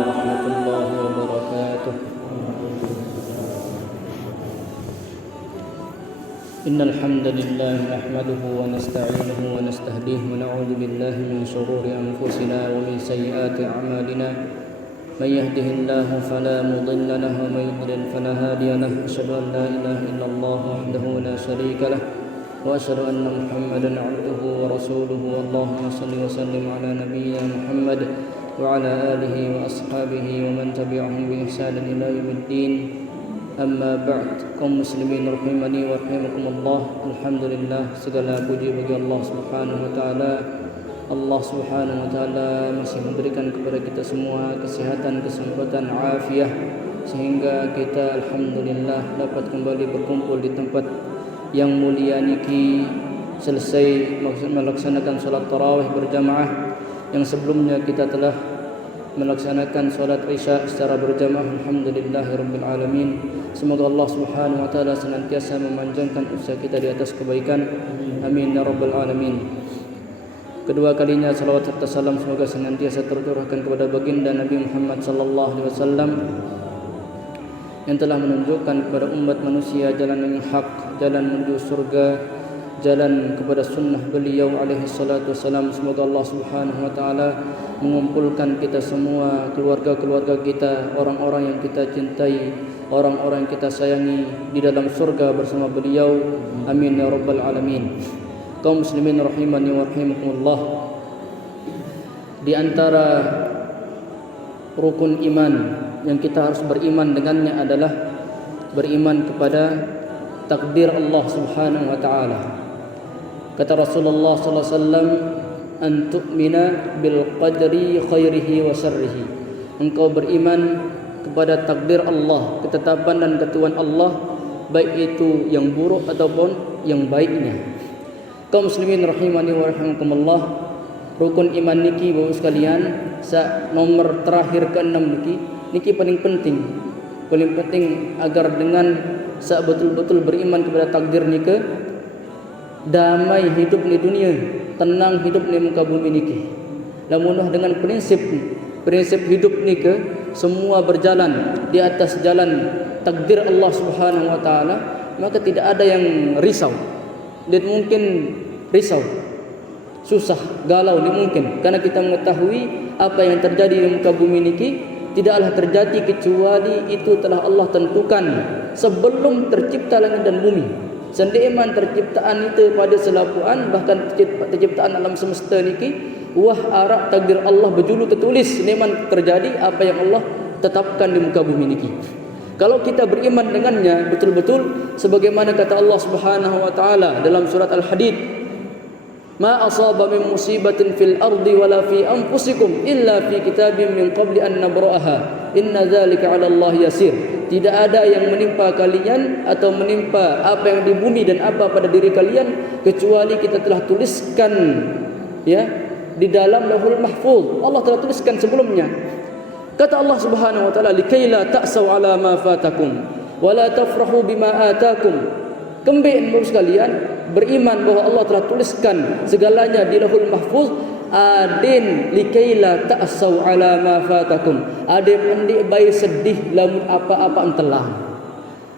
ورحمة الله وبركاته. إن الحمد لله نحمده ونستعينه ونستهديه ونعوذ بالله من شرور أنفسنا ومن سيئات أعمالنا. من يهده الله فلا مضل له ومن يضلل فلا هادي له. أشهد أن لا إله إلا الله وحده لا شريك له وأشهد أن محمدا عبده ورسوله. اللهم صل وسلم على نبينا محمد وعلى آله وأصحابه ومن تبعهم بإحسان إلى يوم الدين. Amma ba'd, kaum muslimin rahimani wa rahimakumullah. Alhamdulillah, segala puji bagi Allah Subhanahu wa taala. Allah Subhanahu wa taala masih memberikan kepada kita semua kesehatan, kesempatan, afiah sehingga kita alhamdulillah dapat kembali berkumpul di tempat yang mulia niki, selesai melaksanakan salat tarawih berjamaah yang sebelumnya kita telah melaksanakan salat Isya secara berjamaah. Alhamdulillahirabbil alamin. Semoga Allah Subhanahu wa taala senantiasa memanjangkan usia kita di atas kebaikan. Amin ya rabbal alamin. Kedua kalinya salawat serta salam semoga senantiasa tercurahkan kepada baginda Nabi Muhammad sallallahu alaihi wasallam yang telah menunjukkan kepada umat manusia jalan yang hak, jalan menuju surga, jalan kepada sunnah beliau alaihi salatu wassalam. Semoga Allah Subhanahu wa taala mengumpulkan kita semua, keluarga-keluarga kita, orang-orang yang kita cintai, orang-orang yang kita sayangi di dalam surga bersama beliau. Amin ya rabbal alamin. Kaum muslimin rahimani wa rahimakumullah, di antara rukun iman yang kita harus beriman dengannya adalah beriman kepada takdir Allah Subhanahu wa taala. Kata Rasulullah sallallahu alaihi wasallam, an tu'mina bil qadri khairihi wa syarrihi. Engkau beriman kepada takdir Allah, ketetapan dan ketentuan Allah, baik itu yang buruk ataupun yang baiknya. Kaum muslimin rahimani wa rahimakumullah, rukun iman niki Bapak sekalian, nomor terakhir ke-6 niki paling penting. Paling penting agar dengan betul-betul beriman kepada takdir niki, damai hidup di dunia, tenang hidup di muka bumi niki. Namun dengan prinsip hidup niki semua berjalan di atas jalan takdir Allah Subhanahu wa taala, maka tidak ada yang risau. Dan mungkin risau, susah, galau ni mungkin, karena kita mengetahui apa yang terjadi di muka bumi niki tidaklah terjadi kecuali itu telah Allah tentukan sebelum tercipta langit dan bumi. Sendiman terciptaan itu pada selapuan, bahkan terciptaan alam semesta niki wah arak takdir Allah berjulu tertulis neman terjadi apa yang Allah tetapkan di muka bumi niki. Kalau kita beriman dengannya betul-betul sebagaimana kata Allah Subhanahu wa taala dalam surat Al-Hadid, ma asaba min musibatin fil ardi wala fi anfusikum illa fi kitabim min qabli an nabra'aha inna dzalika 'ala Allah yasir. Tidak ada yang menimpa kalian atau menimpa apa yang di bumi dan apa pada diri kalian kecuali kita telah tuliskan ya di dalam Lauhul Mahfuz. Allah telah tuliskan sebelumnya. Kata Allah Subhanahu wa taala, likaila ta'sau 'ala ma fatakum wa la tafrahu bima atakum. Kembali Bapak sekalian, beriman bahwa Allah telah tuliskan segalanya di Lauhul Mahfuz. Adin likaila ta'sau 'ala ma fatakum. Adin mendik bayi sedih lamun apa-apa entelah.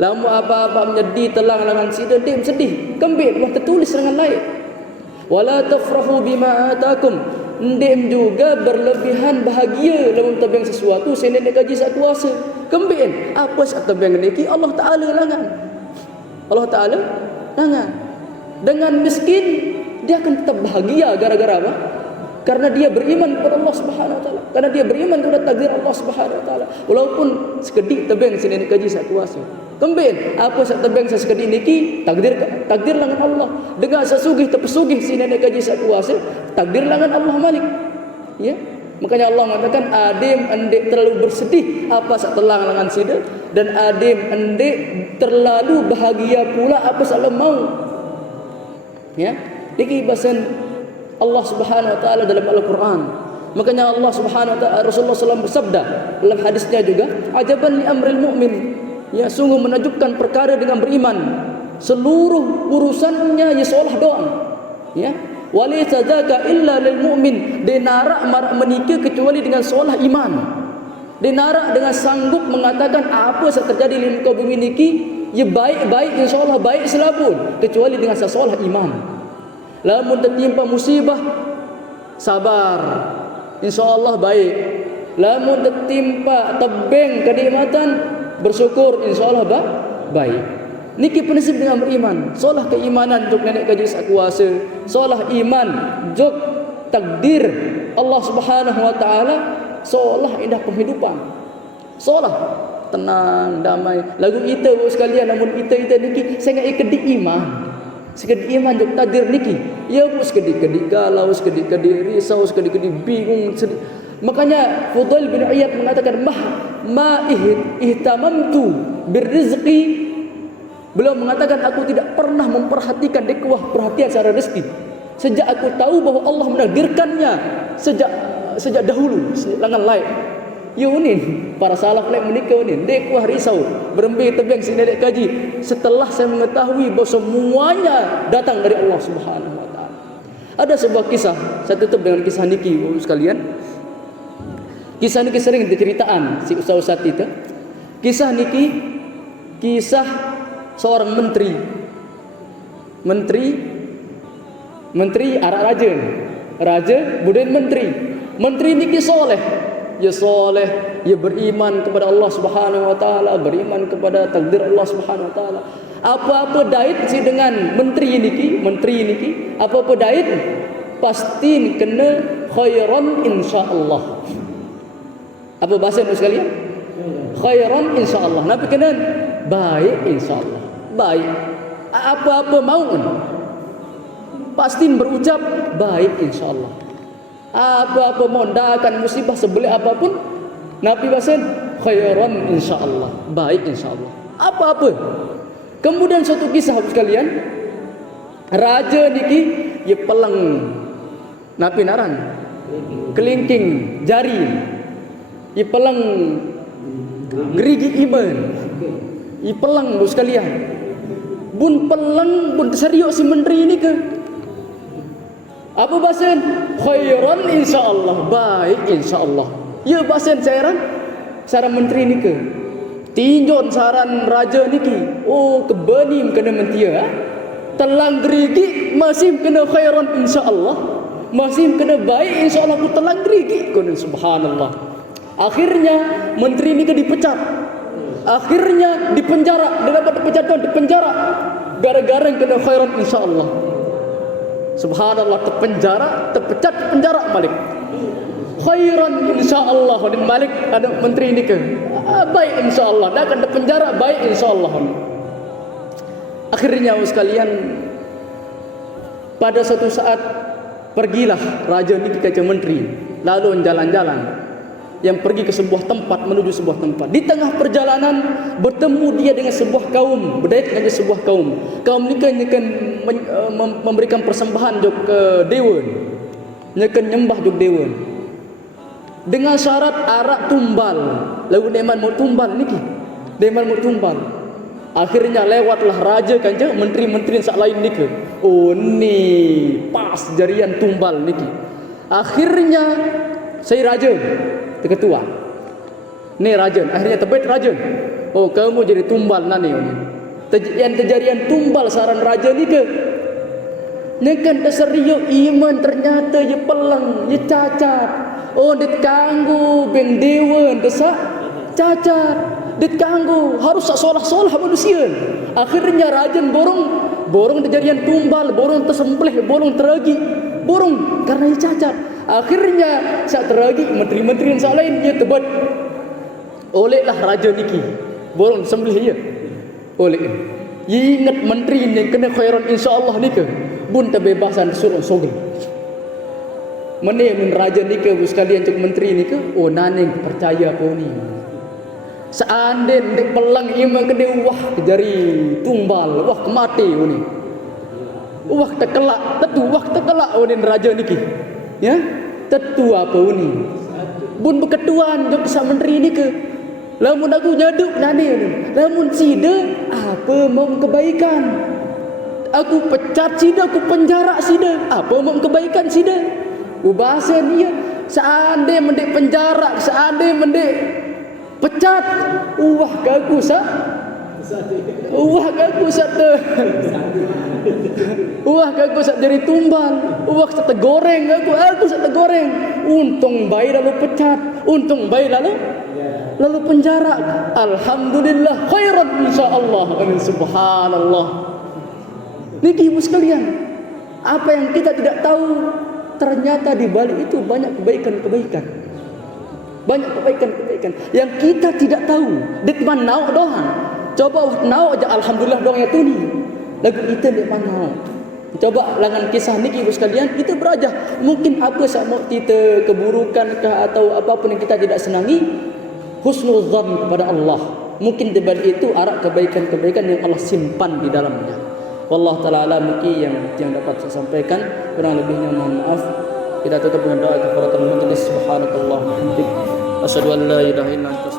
Lamun apa-apa menyedih telang langan sida dim sedih. Kembali Allah tertulis dengan lain. Wala tafrahu bima atakum. Ndim juga berlebihan bahagia lamun tabang sesuatu sene nek gaji sak kuasa. Kembali apa sak tabang niki Allah Taala langan. Allah Taala langan. Dengan miskin dia akan tetap bahagia gara-gara apa? Karena dia beriman kepada Allah Subhanahu wa taala. Karena dia beriman kepada takdir Allah Subhanahu wa taala. Walaupun sekedik tabang sene nek gaji sak kuasa. Kembali apa sak tabang sekedik niki takdir langan Allah. Dengan sesugih terpesugih sene nek gaji sak kuasa, takdir langan Allah Malik. Ya. Makanya Allah mengatakan adim endik terlalu bersedih apa sak telang langan sida, dan adim endik terlalu bahagia pula apa sak lemau. Ya. Niki bahasan Allah Subhanahu wa taala dalam Al-Qur'an. Makanya Allah Subhanahu wa taala Rasulullah SAW bersabda dalam hadisnya juga, ajaban li amril mu'min. Ya, sungguh menakjubkan perkara dengan beriman. Seluruh urusannya ya seolah doang. Ya. Walaysa dzaka illa lil mu'min. Dia narak marak menikah kecuali dengan seolah iman. Dia narak dengan sanggup mengatakan apa yang terjadi di muka bumi niki, ya baik-baik, insyaAllah baik selapun, kecuali dengan sesolah iman. Lamun tertimpa musibah, sabar, insyaAllah baik. Lamun tertimpa tebing kenikmatan, bersyukur, insyaAllah baik. Niki prinsip dengan beriman. Solah keimanan jok nenek kaji sakuasa, solah iman jok takdir Allah Subhanahu wa taala, seolah indah penghidupan. Seolah tenang, damai. Lagu kita sekalian, namun kita niki sangat ikedi iman. Sekedi iman jok takdir niki. Ya bu sekedi-kedi galau, sekedi-kedi risau, sekedi-kedi bingung. Makanya Fudail bin Iyad mengatakan ma ihtamamtu birrizqi. Beliau mengatakan aku tidak pernah memperhatikan dekuah perhatian secara rezeki sejak aku tahu bahwa Allah menakdirkannya sejak dahulu langan lain. Ya unin para salaf lain menikah unin dekuah risau berembi tebing sini dek kaji setelah saya mengetahui bahwa semuanya datang dari Allah Subhanahu wa taala. Ada sebuah kisah, saya tutup dengan kisah niki sekalian. Kisah niki sering diceritaan si ustaz itu. Kisah niki kisah seorang menteri arak raja budaya menteri niki soleh, ya beriman kepada Allah Subhanahu wa taala, beriman kepada takdir Allah Subhanahu wa taala. Apa-apa dait si dengan menteri niki apa-apa dait pasti kena khairan insyaallah. Apa bahasa sekalian? Khairan insyaallah. Nabi kena baik insyaallah. Baik. Apa-apa mau pasti berucap baik insyaallah. Apa-apa mau ndakan musibah sebelik apapun Nabi bahasan khairan insyaallah, baik insyaallah. Apa-apa. Kemudian suatu kisah sekalian, raja niki ya pelang Nabi narang kelingking jari, ya pelang gerigi iman, ya pelang bu sekalian. Bun pelang bun serius si menteri ini ke apa bahasan khairan insyaallah, baik insyaallah. Ya bahasan saran menteri ni ke tinjon saran raja niki, oh kebenim kena mentia telang gerigi masih kena khairan insyaallah, masih kena baik insyaallah ku telang gerigi kun subhanallah. Akhirnya menteri ni ke dipecat, akhirnya dipenjara. Dia dapat dipenjara gara-gara yang kena khairan insyaallah. Subhanallah, terpecat penjara Malik. Khairan insyaallah dan Malik ada menteri ini ke baik insyaallah, dia akan dipenjara baik insyaallah. Akhirnya sekalian pada suatu saat pergilah raja ini ke menteri lalu jalan-jalan yang pergi ke sebuah tempat, menuju sebuah tempat. Di tengah perjalanan bertemu dia dengan sebuah kaum, berdaya dengan sebuah kaum. Kaum ini kan memberikan persembahan jok ke dewan, nyekan nyembah jok dewan. Dengan syarat arak tumbal. Lalu neman mau tumbal niki, neman mau tumbal. Akhirnya lewatlah raja kanjeng menteri-menteri sak lain niki. Oh ni pas jarian tumbal niki. Akhirnya saya raja ketua. Ni raja, akhirnya tebet raja. Oh kamu jadi tumbal nani ini. Yang terjadian tumbal saran raja ni ke. Nekan terseriuk iman ternyata ye pelang, ye cacat. Oh dit kanggu beng dewan desak cacat. Dit kanggu harus sak solah-solah manusia. Akhirnya raja borong terjadian tumbal, borong tersembelih, borong teragi, borong karena ye cacat. Akhirnya saat teragi menteri-menteri yang lain dia tebat olehlah raja niki borong sembelih dia oleh ingat menteri yang kena khairan insyaallah nika bun terbebasan suruh sogel menemun raja nika sekalian cuk menteri nika oh naneng percaya kau ni seanden dek pelang iman kena wah jari tumbal wah kemati ni wah terkelak ni raja niki ya tetua apa ni bun berketuan jok sa menteri ni ke lamun aku nyaduk nani lamun sida apa mau kebaikan aku pecat sida aku penjara sida apa mau kebaikan sida bahasa dia seandai mendek penjara seandai mendek pecat. Wah gagu sa. Wah gagu sa te. Wah gagu sa dari tumbal. Wah sa tegoreng aku sa tegoreng. Untung bayi lalu pecat. Untung bayi lalu penjara. Alhamdulillah khairan insyaallah. Amin subhanallah. Niki ibu sekalian, apa yang kita tidak tahu, ternyata di balik itu banyak kebaikan-kebaikan. Banyak kebaikan-kebaikan yang kita tidak tahu. Ditman nau doang. Coba nau aja alhamdulillah doang ya tuni. Lagu itu ditman nau. Coba langan kisah niki ibu sekalian, itu beraja. Mungkin apa sama kita keburukan kah atau apapun yang kita tidak senangi, husnuzan kepada Allah. Mungkin di balik itu ada kebaikan-kebaikan yang Allah simpan di dalamnya. Wallahu taala alam. Mungkin yang dapat saya sampaikan, kurang lebihnya mohon maaf. Kita tutup dengan doa kafaratul majlis. Subhanakallahumma wa bihamdik, asyhadu an la ilaha illa anta